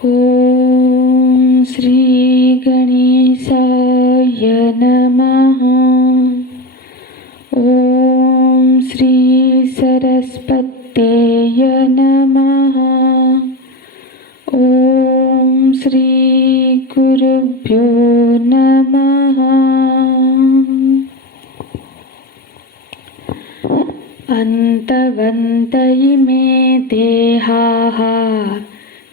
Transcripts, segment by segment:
ॐ श्री गणेशाय नमः। ॐ श्री सरस्वत्यै नमः। ॐ श्री गुरुभ्यो नमः। अन्तवन्त इमे देहाः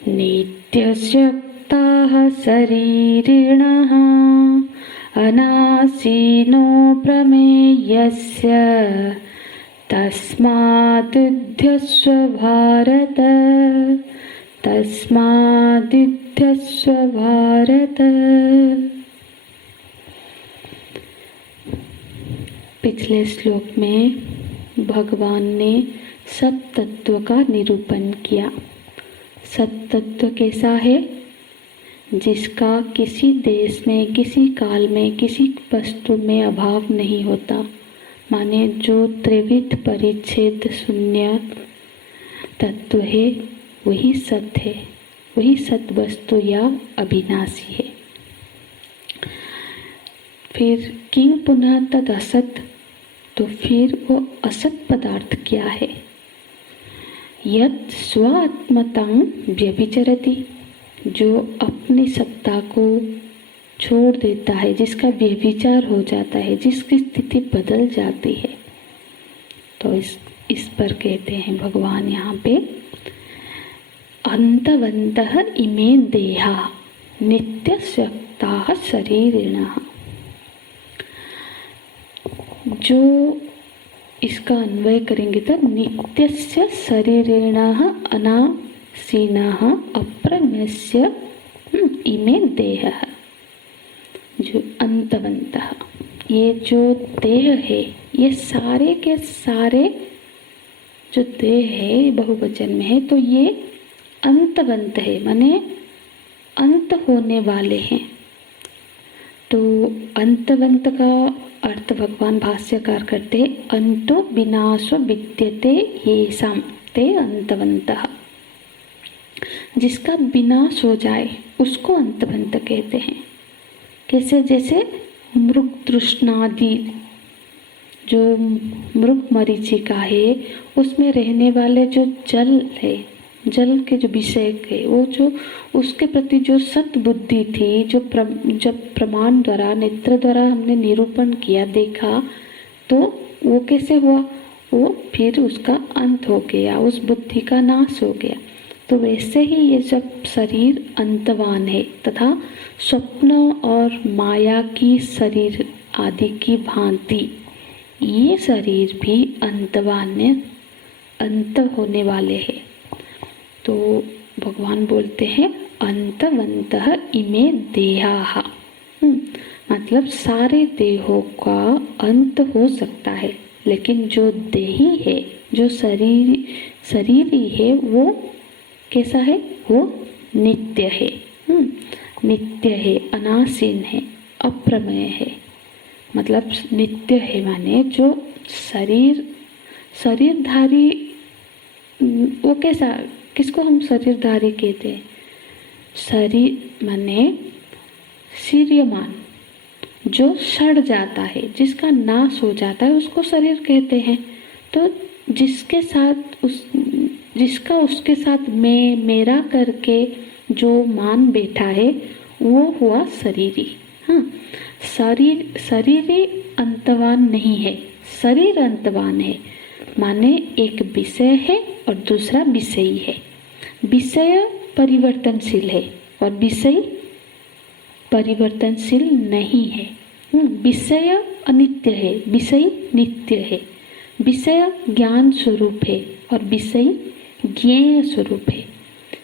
नित्यस्यक्ताः शरीरिणः अनासीनो प्रमेयस्य तस्मादुद्ध्यस्व भारत तस्मादुद्ध्यस्व भारत। पिछले श्लोक में भगवान ने सत्तत्व का निरूपण किया। सत्तत्व कैसा है? जिसका किसी देश में, किसी काल में, किसी वस्तु में अभाव नहीं होता। माने जो त्रिविध परिच्छेद शून्य तत्व है वही सत्य है, वही सत वस्तु या अविनाशी है। फिर किंग पुनः तद असत, तो फिर वो असत पदार्थ क्या है? यत् स्वात्मतां व्यभिचरति, जो अपनी सत्ता को छोड़ देता है, जिसका व्यभिचार हो जाता है, जिसकी स्थिति बदल जाती है। तो इस पर कहते हैं भगवान यहाँ पे, अंतवन्तः इमे देहा नित्यस्यक्ताः शरीरिणः। जो इसका अन्वय करेंगे तो नित्यस्य शरीरिणः अनासीनः अप्रमेयस्य इमे देहः। जो अंतवन्तः, ये जो देह है, ये सारे के सारे जो देह है बहुवचन में है, तो ये अंतवंत है, माने अंत होने वाले हैं। तो अंतवंत का अर्थ भगवान भाष्यकार करते हैं, अंतो विनाशो विद्यते येषां ते अंतवन्तः। जिसका विनाश हो जाए उसको अंतवंत कहते हैं। कैसे? जैसे मृग तृष्णादि, जो मृग मरीचिका है उसमें रहने वाले जो जल है, जल के जो विषय है, वो जो उसके प्रति जो सत बुद्धि थी, जो जब प्रमाण द्वारा, नेत्र द्वारा हमने निरूपण किया, देखा, तो वो कैसे हुआ? वो फिर उसका अंत हो गया, उस बुद्धि का नाश हो गया। तो वैसे ही ये सब शरीर अंतवान है, तथा स्वप्न और माया की शरीर आदि की भांति ये शरीर भी अंतवान है, अंत होने वाले हैं। तो भगवान बोलते हैं अंतवन्तः इमे देहाः, मतलब सारे देहों का अंत हो सकता है, लेकिन जो देही है, जो शरीरी है, वो कैसा है? वो नित्य है, नित्य है, अनासीन है, अप्रमेय है। मतलब नित्य है माने जो शरीरधारी, वो कैसा, किसको हम शरीरधारी कहते हैं? शरीर माने शीर्यमान, जो सड़ जाता है, जिसका नाश हो जाता है, उसको शरीर कहते हैं। तो जिसका उसके साथ मैं, मेरा करके जो मान बैठा है, वो हुआ शरीरी। हाँ, शरीरी अंतवान नहीं है, शरीर अंतवान है। माने एक विषय है और दूसरा विषयी है। विषय परिवर्तनशील है और विषय परिवर्तनशील नहीं है। विषय अनित्य है, विषय नित्य है। विषय ज्ञान स्वरूप है और विषय ज्ञेय स्वरूप है।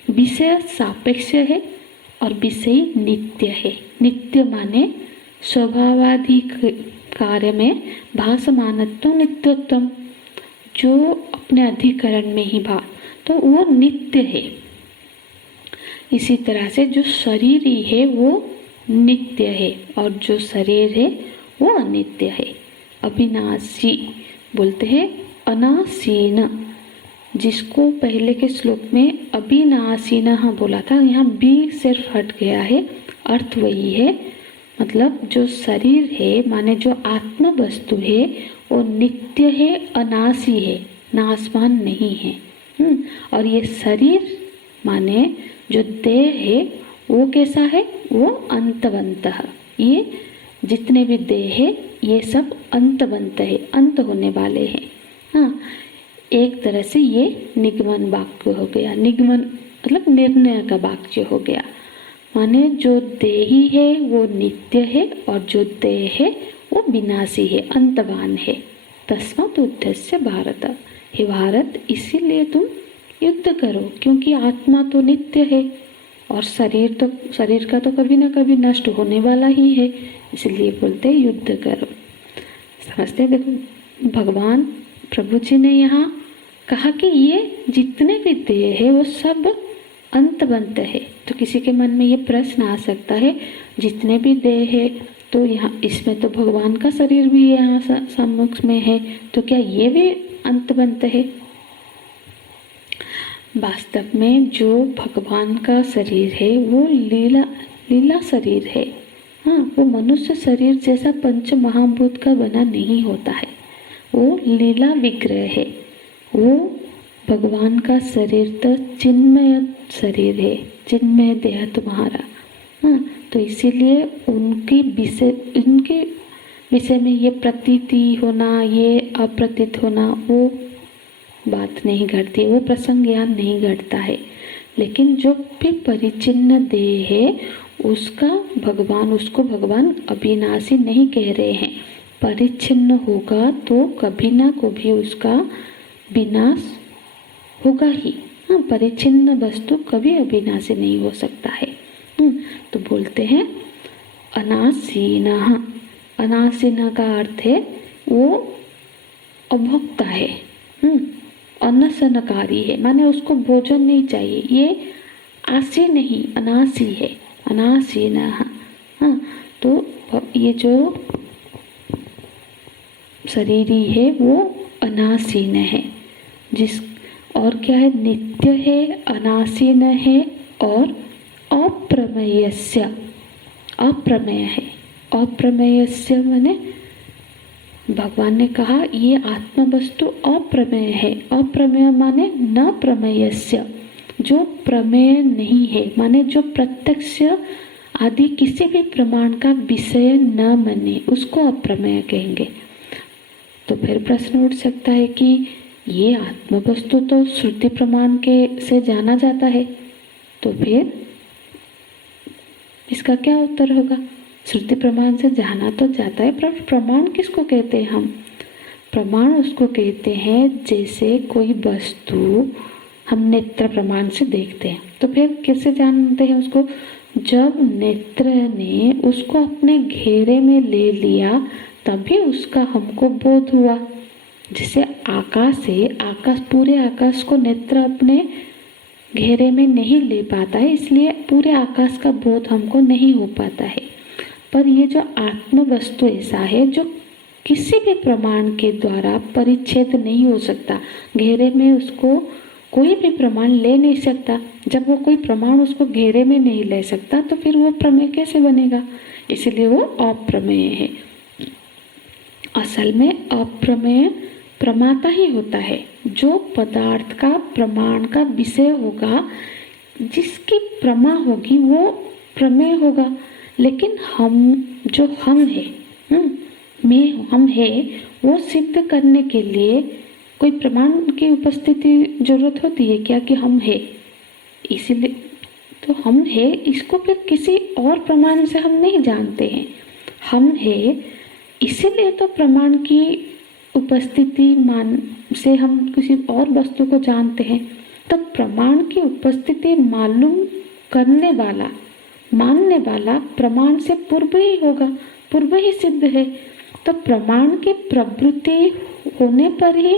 विषय सापेक्ष है और विषय नित्य है। नित्य माने स्वभावादि कार्य में भासमानत्व नित्यत्व, जो अपने अधिकरण में ही भाव, तो वो नित्य है। इसी तरह से जो शरीरी है वो नित्य है और जो शरीर है वो अनित्य है। अविनाशी बोलते हैं, अनासीन जिसको पहले के श्लोक में अविनाशिनः बोला था, यहाँ बी सिर्फ हट गया है, अर्थ वही है। मतलब जो शरीर है माने जो आत्म वस्तु है वो नित्य है, अनाशी है, नाशवान नहीं है। और ये शरीर माने जो देह है वो कैसा है, वो अंतवंत है। ये जितने भी देह है ये सब अंतवंत है, अंत होने वाले हैं। हाँ, एक तरह से ये निगमन वाक्य हो गया। निगमन मतलब निर्णय का वाक्य हो गया। माने जो देही है वो नित्य है और जो देह है वो विनाशी है, अंतवान है। तस्मात् युद्धस्य भारत, हे भारत इसीलिए तुम युद्ध करो, क्योंकि आत्मा तो नित्य है और शरीर का तो कभी ना कभी नष्ट होने वाला ही है, इसलिए बोलते युद्ध करो। समझते? देखो भगवान प्रभु जी ने यहाँ कहा कि ये जितने भी देह है वो सब अंतवंत है। तो किसी के मन में ये प्रश्न आ सकता है, जितने भी देह है तो यहाँ इसमें तो भगवान का शरीर भी यहाँ सम्मुख में है, तो क्या ये भी अंतवंत है? वास्तव में जो भगवान का शरीर है वो लीला शरीर है। हाँ, वो मनुष्य शरीर जैसा पंच महाभूत का बना नहीं होता है, वो लीला विग्रह है। वो भगवान का शरीर तो चिन्मय शरीर है, चिन्मय देह तुम्हारा। हाँ, तो इसीलिए उनके विषय में ये प्रतीति होना, ये अप्रतीत होना, वो बात नहीं घटती, वो प्रसंग ज्ञान नहीं घटता है। लेकिन जो भी परिचिन्न देह है उसको भगवान अविनाशी नहीं कह रहे हैं। परिचिन्न होगा तो कभी ना कभी उसका विनाश होगा ही। हाँ, परिचिन्न वस्तु कभी अविनाशी नहीं हो सकता है। तो बोलते हैं अनासीनः। अनासीन का अर्थ है वो अभोक्ता है, अनशनकारी है, माने उसको भोजन नहीं चाहिए। ये आसी नहीं, अनासी है, अनासीनः। हाँ, तो ये जो शरीरी है वो अनासीन है, और क्या है, नित्य है, अनासीन है और अप्रमेयस्य, अप्रमेय है। अप्रमेयस्य माने भगवान ने कहा ये आत्म वस्तु अप्रमेय है। अप्रमेय माने न प्रमेयस्य, जो प्रमेय नहीं है, माने जो प्रत्यक्ष आदि किसी भी प्रमाण का विषय न बने, उसको अप्रमेय कहेंगे। तो फिर प्रश्न उठ सकता है कि ये आत्म वस्तु तो श्रुति प्रमाण के से जाना जाता है, तो फिर इसका क्या उत्तर होगा? श्रुति प्रमाण से जाना तो जाता है, पर प्रमाण किसको कहते हैं हम? प्रमाण उसको कहते हैं जैसे कोई वस्तु हम नेत्र प्रमाण से देखते हैं, तो फिर कैसे जानते हैं उसको? जब नेत्र ने उसको अपने घेरे में ले लिया तभी उसका हमको बोध हुआ। जैसे आकाश है, आकाश, पूरे आकाश को नेत्र अपने घेरे में नहीं ले पाता है, इसलिए पूरे आकाश का बोध हमको नहीं हो पाता है। पर ये जो आत्म वस्तु ऐसा है जो किसी भी प्रमाण के द्वारा परिच्छेद नहीं हो सकता, घेरे में उसको कोई भी प्रमाण ले नहीं सकता। जब वो कोई प्रमाण उसको घेरे में नहीं ले सकता तो फिर वो प्रमेय कैसे बनेगा? इसलिए वो अप्रमेय है। असल में अप्रमेय प्रमाता ही होता है, जो पदार्थ का प्रमाण का विषय होगा, जिसकी प्रमा होगी वो प्रमेय होगा। लेकिन हम है वो सिद्ध करने के लिए कोई प्रमाण की उपस्थिति जरूरत होती है क्या कि हम है? इसीलिए तो हम है, इसको फिर किसी और प्रमाण से हम नहीं जानते हैं। हम है इसीलिए तो प्रमाण की उपस्थिति मान से हम किसी और वस्तु को जानते हैं। तो प्रमाण की उपस्थिति मालूम करने वाला, मानने वाला प्रमाण से पूर्व ही होगा, पूर्व ही सिद्ध है। तो प्रमाण की प्रवृत्ति होने पर ही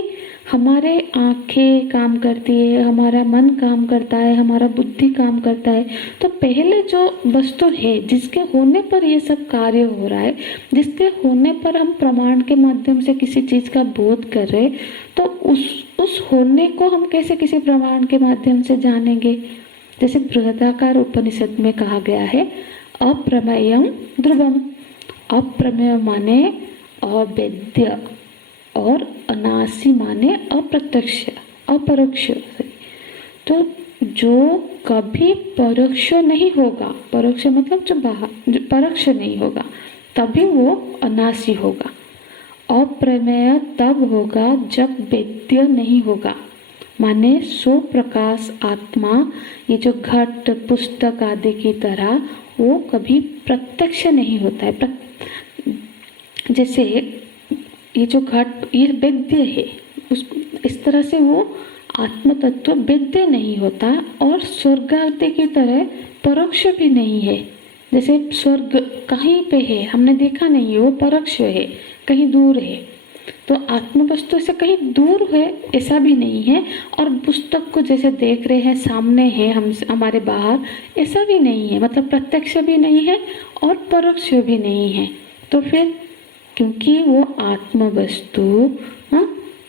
हमारे आंखें काम करती है, हमारा मन काम करता है, हमारा बुद्धि काम करता है। तो पहले जो वस्तु है जिसके होने पर ये सब कार्य हो रहा है, जिसके होने पर हम प्रमाण के माध्यम से किसी चीज का बोध कर रहे, तो उस होने को हम कैसे किसी प्रमाण के माध्यम से जानेंगे। जैसे बृहदाकार उपनिषद में कहा गया है, अप्रमेयम ध्रुवम। अप्रमेय माने अवेद्य और अनासी माने अप्रत्यक्ष, अपरोक्ष। तो जो कभी परोक्ष नहीं होगा, परोक्ष मतलब जो परोक्ष नहीं होगा, तभी वो अनासी होगा। अप्रमेय तब होगा जब वेद्य नहीं होगा, माने सो प्रकाश आत्मा, ये जो घट पुस्तक आदि की तरह वो कभी प्रत्यक्ष नहीं होता है। जैसे ये जो घट ये वेद्य है, इस तरह से वो आत्म तत्व वेद्य नहीं होता, और स्वर्ग आदि की तरह परोक्ष भी नहीं है। जैसे स्वर्ग कहीं पे है, हमने देखा नहीं है, वो परोक्ष है, कहीं दूर है। तो आत्म वस्तु से कहीं दूर है ऐसा भी नहीं है, और पुस्तक को जैसे देख रहे हैं सामने है, हम हमारे बाहर, ऐसा भी नहीं है। मतलब प्रत्यक्ष भी नहीं है और परोक्ष भी नहीं है। तो फिर क्योंकि वो आत्म वस्तु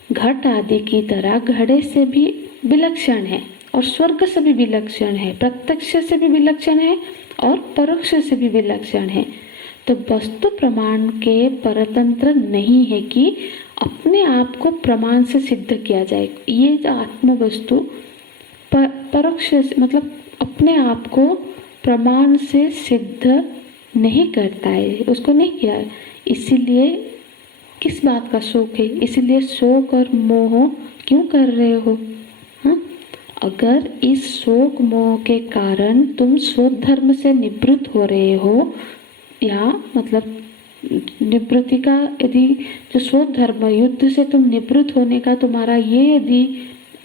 घट आदि की तरह घड़े से भी विलक्षण है, और स्वर्ग से भी विलक्षण है, प्रत्यक्ष से भी विलक्षण है, और परोक्ष से भी विलक्षण है। तो वस्तु प्रमाण के परतंत्र नहीं है कि अपने आप को प्रमाण से सिद्ध किया जाए। ये जो आत्म वस्तु परोक्ष मतलब अपने आप को प्रमाण से सिद्ध नहीं करता है, उसको नहीं किया है। इसीलिए किस बात का शोक है, इसीलिए शोक और मोह क्यों कर रहे हो? हाँ, अगर इस शोक मोह के कारण तुम स्वधर्म से निवृत्त हो रहे हो, या मतलब निवृत्ति का यदि जो स्वधर्म युद्ध से तुम निवृत्त होने का तुम्हारा ये यदि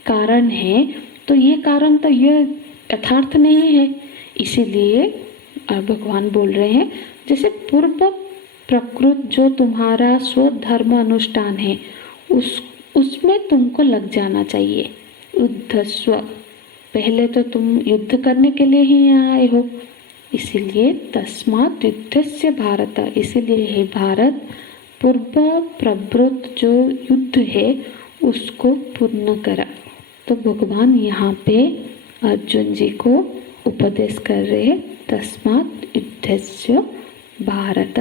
कारण है, तो ये कारण तो ये यथार्थ नहीं है। इसीलिए भगवान बोल रहे हैं, जैसे पूर्व प्रकृत जो तुम्हारा स्वधर्म अनुष्ठान है उसमें तुमको लग जाना चाहिए। युद्धस्व, पहले तो तुम युद्ध करने के लिए ही यहाँ आए हो, इसीलिए तस्मात् युद्धस्य भारत, इसीलिए हे भारत पूर्व प्रवृत्त जो युद्ध है उसको पूर्ण करा। तो भगवान यहाँ पे अर्जुन जी को उपदेश कर रहे हैं, तस्मात् युद्धस्य भारत।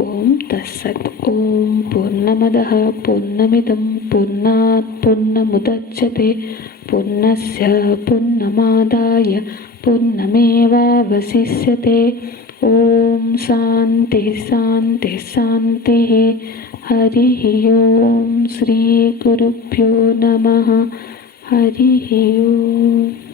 ओम तत्सत्। ओम पूर्णमदः पूर्णमिदं पूर्णात् पूर्णमुदच्यते पूर्णस्य पूर्णमादाय पूर्णमेवावशिष्यते। ओम शांति शांति शांति। हरिः ओम। श्री गुरुभ्यो नमः। हरिः ओम।